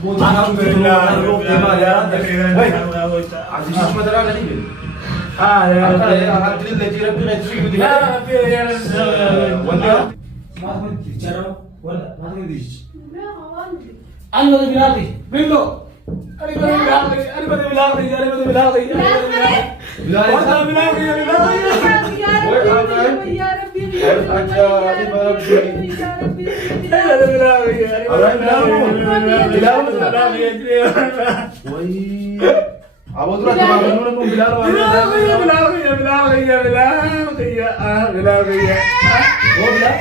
Alhamdulillah. Aziz madara gani gani. Ya alhamdulillah jira bi gani sigi Ya Rabbi ya wala. ما تقول تجرب ولا ما تقول ديش أنا بدي بلاقي بيلو أنا بدي بلاقي أنا بدي بلاقي أنا بدي بلاقي أنا بدي بلاقي يا بلاقي يا ربي Abo tu rasa bangun nuna pun bilar wala. Oh bilar.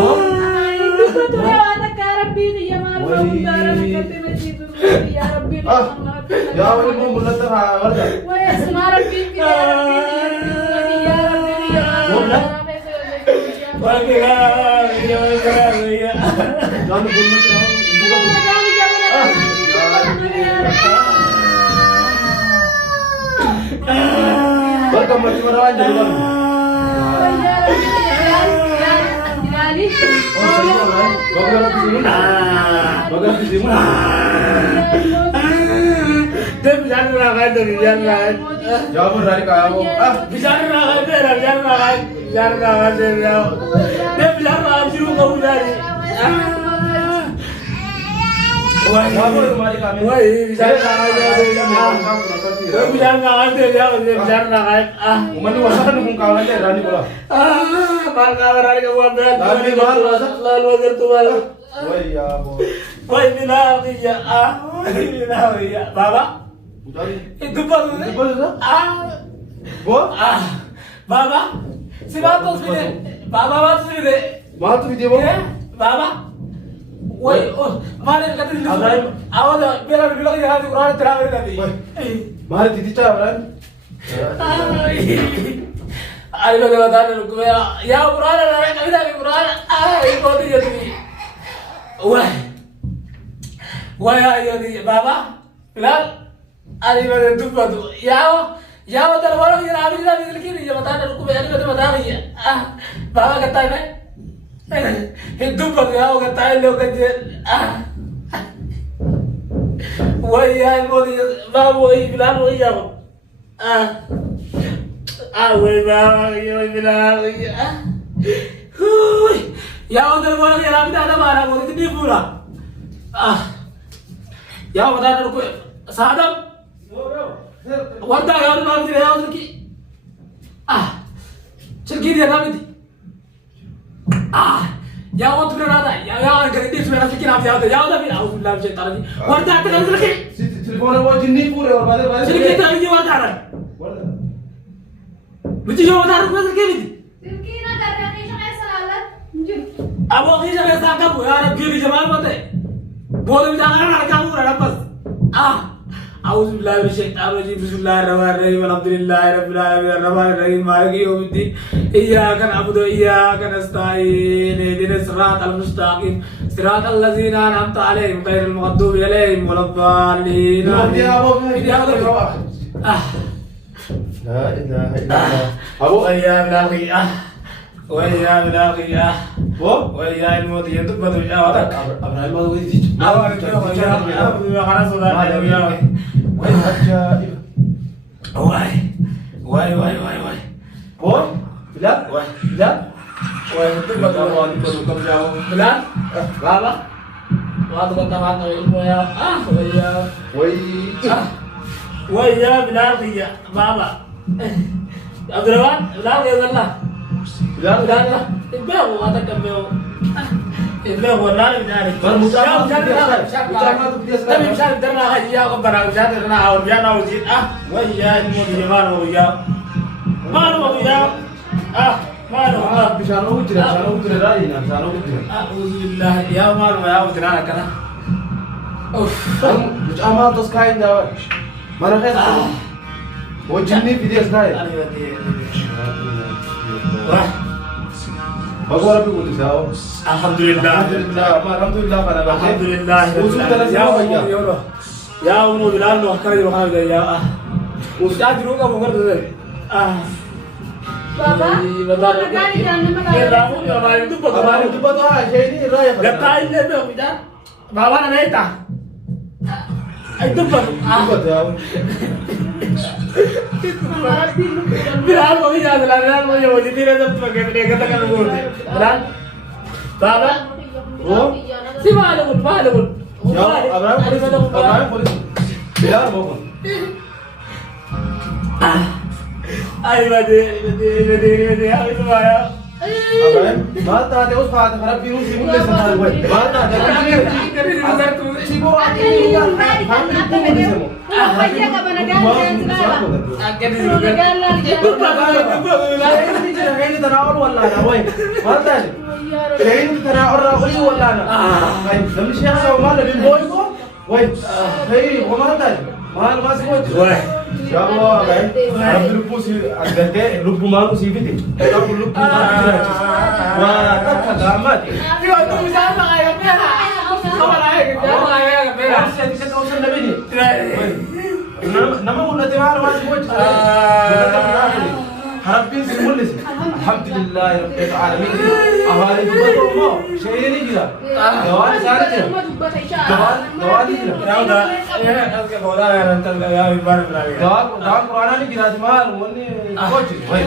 Oh. Ya wali pun bulat tu wala. Jangan bulat tu. Welcome masih merawan jadi bang. Oh saya kan, bagus di sini. Bagus di sini. Dia bicara rakan dari jangan. Jawab dari kau. Bicara rakan dari jangan. Bicara rakan dari dia. Dia bicara rakan siru kau dari. Wah, bicara rakan dari jangan. Dia bicara rakan dari dia. Bicara rakan. Umani wasan pun kau aja rani bola. Mal kabar hari kamu berat. Tapi mal wasan. Lalu agar tuan. Wah ya bo. Wah bilang dia. Wah bilang dia. Baba. Jadi. Itu baru. Itu baru. Bo. Baba. Si bato sini. Baba bato sini. Mahal tu video bo. Baba. Woi, mana kata ini? Awak dah bilang dia hari Quran terawih tadi. Mahal titi cah beran. Ada bagaimana lu kau ya Quran ada kami dah Quran. Ini kau tu jadi. Wah ya jadi Baba. Bilang ada bagaimana tu batu. Ya terbaru yang habis dah bilang kini jabatan lu kau ada bagaimana ya. Baba kata ini. Hidup bagaimana orang kata lu kerja. Wah ya mau dia Baba bilang wah ya. Woi Baba ya bilang ya. Ya udah boleh ya tapi ada mana mau itu pula. Ya betul aku sadam. Warta ya udah nanti ya udah ki. Cergi dia nanti. Ya waktu berada ya kerja sebenarnya fikir apa ya udah bilang aku bilang cerita lagi. Warta apa nanti lagi? Telepon aku jenis pura orang pada. Cergi kita lagi warta. Lucu jawab warta aku cergi ni. Abu kisah besar kamu ya Rabbi di zaman mati. Boleh jangan ada kamu ada pas. Auzubillahi minasyaitonirrajim. Bismillahirrahmanirrahim. Alhamdulillahirabbil alamin. Arrahmanirrahim. Maliki yaumiddin. Iyyaka na'budu wa iyyaka nasta'in. Ihdinas siratal mustaqim. Siratal ladzina an'amta 'alaihim ghairil maghdubi 'alaihim waladdallin. La ilaha illallah. Abu ya bilahi ويا بلاغي Bo. ويا الموت يدب دجاوتك Abraham mau di. خلاص Wah ajaib. واي Bo. Bilang. Wah. Bilang. itu betul banget itu kerja bilang lama waktu kata kata ilmu ya Woi. ya bilang ya baba Abdurrahman bilang ya Allah Bilang. lah ibu kata kamu ibu wallahi dari Bermucara tu biasa. Mucara tu biasa. tapi misalnya terna haji aku barang misalnya terna awal dia nak uji ya ini mau gimana mau ya mana mau ya mana Bisa lu tidak lagi, bisa lu tidak. Alhamdulillah ya mana ya udah kana Macam amal tu sekarang dah. Mana kan? Oh jenis video sekarang. Wah, Bagus orang pun tu tahu. alhamdulillah. Alhamdulillah pada baik. Alhamdulillah. Usul dalam siapa ya? Ya umur bilang lu akan jadi orang ya. Ustaz dulu kamu ngerti tak? Baba, Ya, ramu ya, itu bagaimana? Itu betul ah, saya ini raya. Gatain dia bilang bicara. بابا أنا ميتة الدبة Dubbatu yaa. بلال ما في هذا بلال ما يوجد لي هذا بقى كذا كذا بقول بلال بابا Oh. سي ما له ما له Ya Abraham polis. Abraham polis. Bilal mau pun. أي بدي أي سمايا Abraham. Mata ada us baat harap biru si mulle sama gue. Mata ada. Si bo ada juga. Kami pun di sana. Kaya ka ba nag-aaral sila? أكيد Nag-aaral dyan. Ini tanawar wala na boy. Mata ni. Ini tanawar uli wala na. Ay, dami siya sa umala bin boy ko. Boy. Hey, mata ni. Mahal mas ko. Wah. Ya Allah, guys. Harap lupu si agate lupu malu si biti. Kalau lupu malu si. Wah, tak kagamat. Yo, tu sama kayak pera. Sama lagi, sama kayak pera. Saya tidak tahu sana bini. Nama mula tewar mas ko. Harap bin si mulle si. Alhamdulillah rabbil alamin. Ahali dubato mo. Shay ni gila. Dawani sare je. Dawani gila. Ya udah, ya kan bola ya nanti ya ibar berani. Dawani Qur'an ni gila mal moni coach. Hai.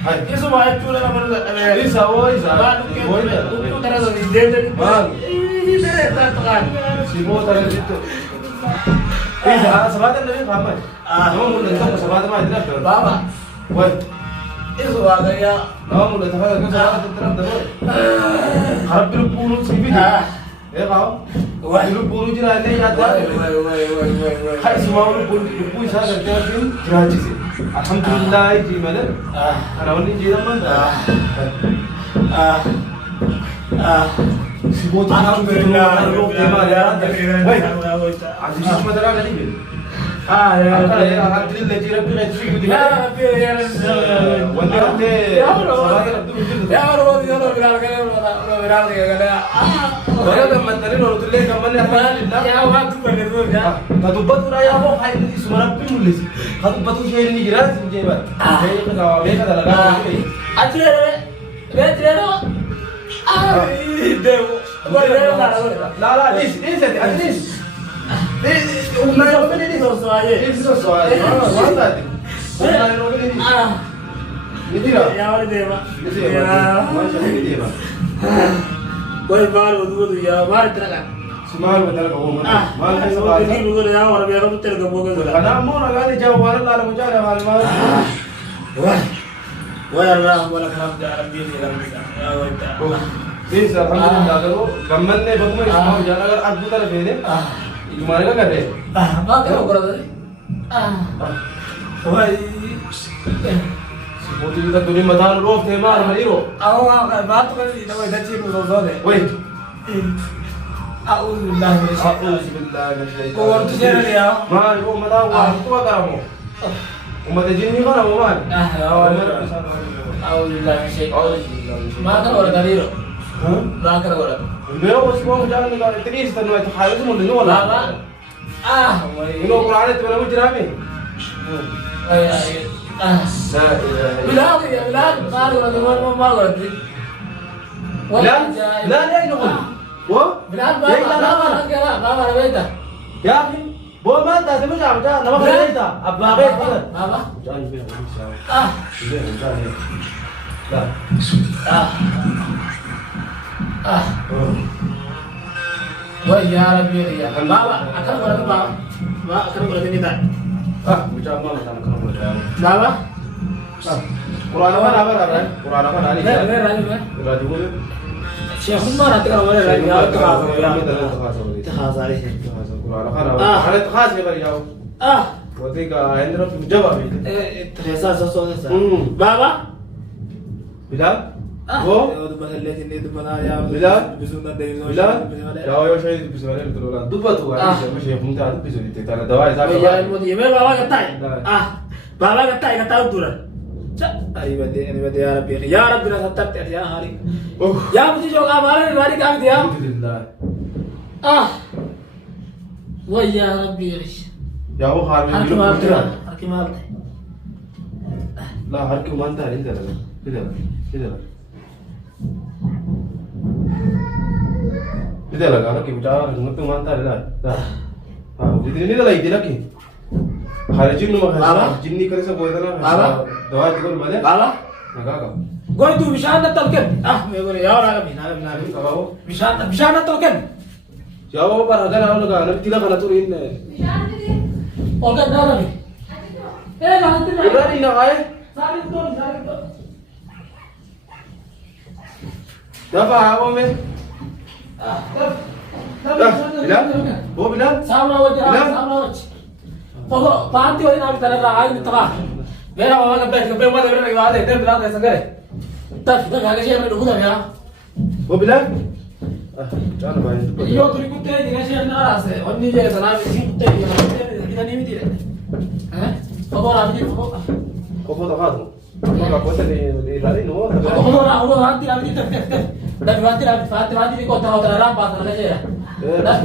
Hai. Ini semua itu lah mana. Isa wo isa. Wo Itu terus di dede. Bang. Ini tekan. Si mo tara dito. Isa sabatan nabi Muhammad. Nama mula tawar sabatan ma idra. Baba, Woi. itu agaknya. Nama mula tawar ko sabatan terang dalo. Harap bin puru si biti. Ya kau. Wah, lu puru jira ni ada. Hai semua lu puru isa kerja pun gratis sih. Alhamdulillah ji madan. Karena ini ji zaman. Si bo tanah Alhamdulillah. lu tema ya. Woi. Aziz Ahmad Rana ni. Ya. Alhamdulillah ji rabbi ngasih gitu. Ya, Wanda ante sabatan tu gitu. ya baru dia bilang kayak Wala ka matali no tulle ka man alhamdulillah. ya waktu begitu ya. Kadubatu raya mo hay sumarap pinulis. Kadubatu siya ni gira sinje ba. Kaya ka daw be ka talaga. Retiro. Devo. La this at least. Una yo me ni so Eso so ay. Wala di. Una yo me ni. Ni dira. Ya wala deva. Ni dira. Masya ni dira. Boy baru dulu ya, baru terakan. Sumal betal ka mo. Mal ka sa basa. Ini dulu ya, orang biasa betul ke boga dulu. Kana mo na gani jawara la mo jara mal mal. Wah Allah, wala karam da rabbi ni rabbi. Ya wala. This alhamdulillah karo gamman ne bagme isma jana agar adbu tar bede. Gimana ka kare? Apa kau kau tadi? Wah. Sebuti kita tuni matan rof te mar maliro. Awak baat kan itu dah cium rozo deh. Wait. Alhamdulillah. Alhamdulillah. Kau orang tu siapa dia? Man, ko mata wa ko ka mo. Umat jinni ka na mo man. Ya Allah. Alhamdulillah sih. Mana orang tadi lo? Ha? Mana orang? Leo was ko jalan ni ka tris tan wa khalis mo lino wala. Lama. Ino Quran te wala mo jirami. Ay. La ilaha. Bilal ya Bilal. Mana orang mana orang tadi? La ya ino ko. Wo? Bilal bapa bapa beta. Ya akhi. Bo ma ta te mo jam ja nama kare ta. Ab baage ta. Bapa. Jan be. Ah. La. Wah ya Rabbi ya. Bapa akan orang bapa. Bapa akan orang ini tak. Bicara ma mata kan mo ja. Bapa. Quran apa apa? Quran apa nani? Rani kan. Raju ko. Syekh Umar nanti kalau boleh lagi ya itu khas hari. Quran apa? Ada khas ya bari jauh. Berarti ka Hendra tu jawab ini. Terasa sesuatu sah. Bapa. Bilal? Wo? Itu bahasa Latin itu mana ya? Bilal? Bismillah dari Bilal? Jauh ya saya bismillah betul lah. Dua tu kan. Saya masih minta tu bismillah. Tanah doa saya. Ya mau dia bapa katai. Bapa katai kata uturan. Ari bade ya Rabbi. Ya Rabbi na satar ya hari. Ya mesti juga amalan hari kami dia. Alhamdulillah. Wah ya Rabbi. Ya wo har Har kemal tu. Har kemal. La har ke manta ini dah. Tidak. Tidak lah, anak ibu cakap ngetung mantar dah. Dah. Jadi ini dah lagi lagi. Hari jin nama hari jin ni kerja boleh tanah. Doa itu kan mana? Lala. Nak apa? Gue itu bisa anda tolken. Gue ya orang kami, nabi. Kalau Bisa anda tolken. siapa para agar awak nak, nanti tidak kena turun. Tolken dah nabi. Nanti nabi. Berani nak ay? Saling tol. Siapa awak men? Bilang? Bawa bilang? Sama wajah. Pokok panti wajah nabi tanah rakyat itu tak. Bera orang kebet mana bera lagi ada. Dia bilang saya sendiri. Tak kita kagak sih yang dulu ya. Bawa bilang? Jangan main itu. Iyo tu ikut dia dengan sih nara se. Oni je sana sih kita ni mesti. Pokok nabi pokok. Kau foto kamu? Kau foto di lari no? Pokok nanti nabi itu. Dan nanti di kota rampas saja. Dah.